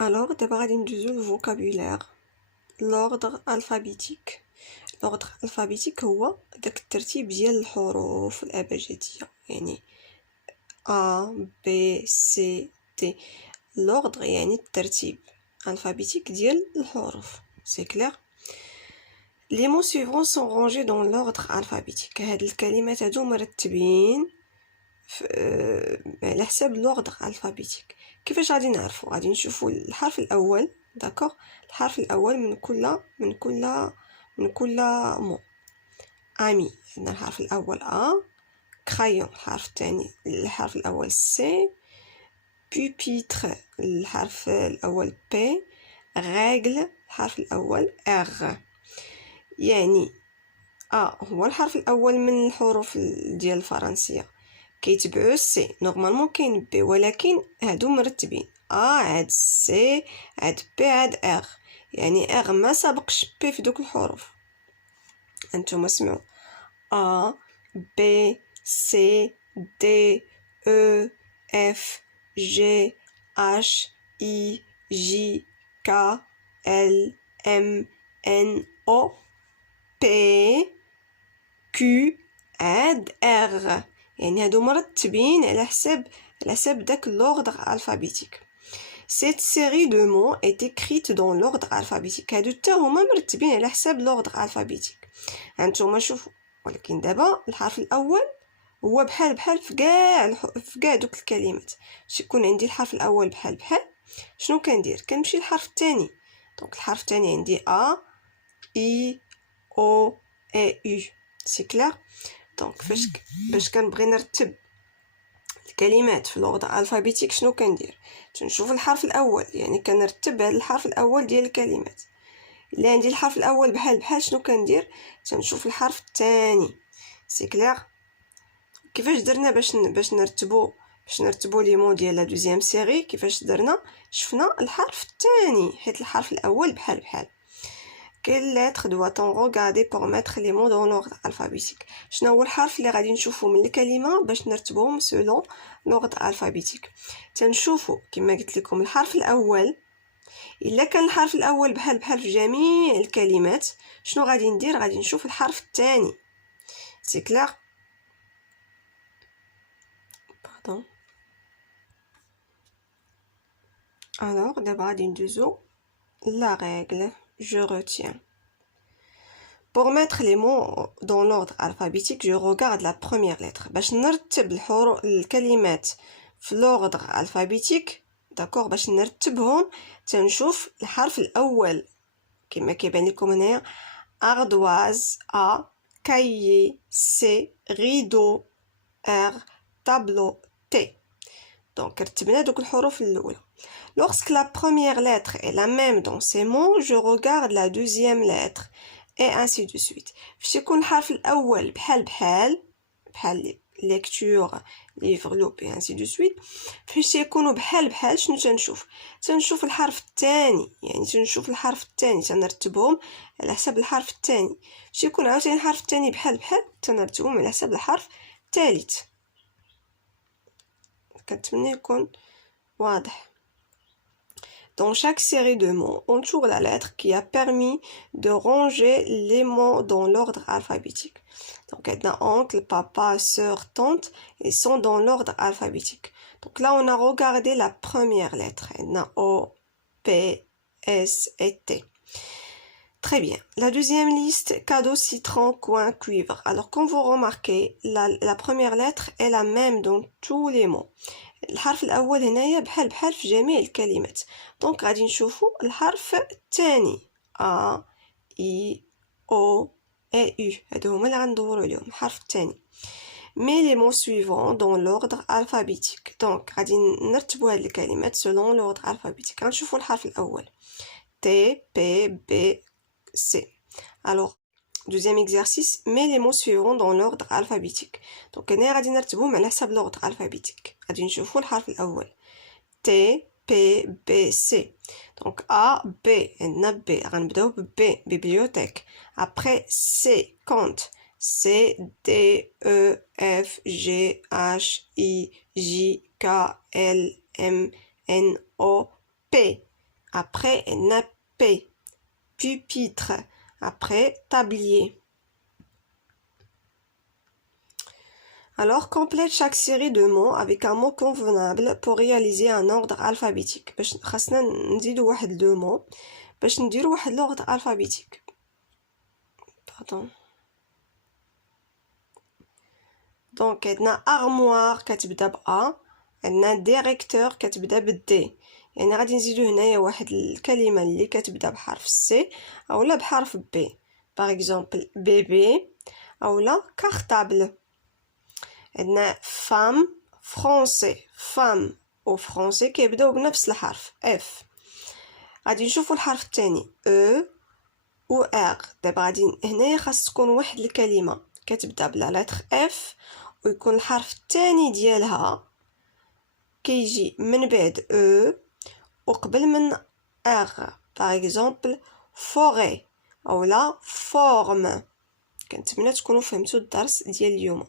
Alors, d'abord, غادي ندوزو الفوكابولير. l'ordre alphabétique. l'ordre alphabétique هو داك الترتيب ديال الحروف الأبجدية، يعني A B C D. l'ordre يعني الترتيب alphabétique ديال الحروف. c'est clair. les mots suivants sont rangés dans l'ordre alphabétique. هاد الكلمات هادو مرتبين على حساب l'ordre alphabétique. كيفاش غادي نعرفو؟ غادي نشوفو الحرف الاول، داكوغ، الحرف الاول من كل مو. امي، عندنا الحرف الاول ا. كرايون، الحرف الاول سي. بوبيتر، الحرف الاول بي. ريغل، الحرف الاول ار. يعني هو الحرف الاول من الحروف ديال الفرنسيه، كيتبعو سي. نورمالمون كاين بي، ولكن هادو مرتبين عاد سي عاد بي عاد ار، يعني ار ما سابقش بي في دوك الحروف. انتم اسمعوا A B C D E F G H I J K L M N O P Q عاد R. يعني هادو مرتبين على حساب داك l'ordre alphabétique. Cette série de mots est écrite dans l'ordre alphabétique. هادو حتى هما مرتبين على حساب l'ordre alphabétique. هانتوما شوفوا، ولكن دابا الحرف الاول هو بحال في كاع دوك الكلمات. باش يكون عندي الحرف الاول بحال شنو كندير؟ كنمشي للحرف الثاني. دونك الحرف الثاني عندي ا اي او اي يو. سي كلير. دونك باش كنبغي نرتب الكلمات في لوغد الفابيتيك شنو كندير؟ تنشوف الحرف الاول، يعني كنرتب هذا الحرف الاول ديال الكلمات. الا عندي الحرف الاول بحال شنو كندير؟ تنشوف الحرف الثاني. سي كلير. كيفاش درنا باش نرتبوا لي مو ديال لا دوزيام سيري؟ كيفاش درنا؟ شفنا الحرف الثاني، حيت الحرف الاول بحال. Quelle lettre doit-on regarder pour mettre les mots dans l'ordre alphabétique? شنو هو الحرف اللي غادي نشوفو من الكلمه باش نرتبوهم selon l'ordre alphabétique؟ تنشوفو كما قلت لكم الحرف الاول. الا كان الحرف الاول بحال في جميع الكلمات، شنو غادي ندير؟ غادي نشوف الحرف الثاني. سي كلير. باردون. alors d'abord غادي ندوزو la règle. Je retiens. Pour mettre les mots dans l'ordre alphabétique, je regarde la première lettre. باش نرتب الكلمات في l'ordre alphabétique، d'accord، باش نرتبهم تنشوف الحرف الاول كما كيبان لكم هنايا. ardoise A, cahier C, rideau R, tableau T. donc رتبنا دوك الحروف الاولى. lorsque la première lettre est la même dans ces mots, je regarde la deuxième lettre et ainsi de suite. فاش يكون الحرف الاول بحال lecture livre loup et ainsi de suite. فاش يكونوا بحال شنو تنشوف الحرف الثاني، يعني تنشوف الحرف الثاني تنرتبهم على حسب الحرف الثاني. فاش يكون عاوتاني الحرف الثاني بحال تنرتبهم على حسب الحرف الثالث. كنتمنى يكون واضح. Dans chaque série de mots, on tourne la lettre qui a permis de ranger les mots dans l'ordre alphabétique. Donc, oncle, papa, sœur, tante, ils sont dans l'ordre alphabétique. Donc là, on a regardé la première lettre. O, P, S et T. Très bien. La deuxième liste, cadeau, citron, coin, cuivre. Alors, comme vous remarquez, la première lettre est la même dans tous les mots. الحرف الاول هنايا بحال في جميع الكلمات. دونك غادي نشوفوا الحرف الثاني ا اي او اي يو، هادو هما اللي غندوروا عليهم الحرف الثاني. مي لي مو سويفون دون لوردر الفابيتيك. دونك غادي نرتبوا هاد الكلمات selon l'ordre alphabétique. غنشوفوا الحرف الاول T P B C. alors deuxième exercice, mets les mots suivants dans l'ordre alphabétique. donc هنا غادي نرتبوهم على حسب l'ordre alphabétique. غادي نشوفوا الحرف الاول T P B C. donc A B عندنا B، غنبداو ب B bibliothèque. après C compte C D E F G H I J K L M N O P après عندنا P pupitre après tablier. Alors, complète chaque série de mots avec un mot convenable pour réaliser un ordre alphabétique. باش خاصنا نزيدو واحد دو مو باش نديرو واحد l'ordre alphabétique. Pardon. Donc عندنا armoire كتبدا ب A، عندنا directeur كتبدا ب D. يعني غادي نزيدو هنايا واحد الكلمة اللي كتبدا بحرف C اولا بحرف B. Par exemple bébé اولا cartable. عندنا femme français femme و français كيبداو بنفس الحرف F. غادي نشوفو الحرف الثاني E و R. دابا غادي هنايا خاص تكون واحد الكلمة كتبدا بلا lettre F ويكون الحرف الثاني ديالها كيجي من بعد E وقبل من R. Par exemple forêt اولا forme. كنتمنى تكونوا فهمتوا الدرس ديال اليوم.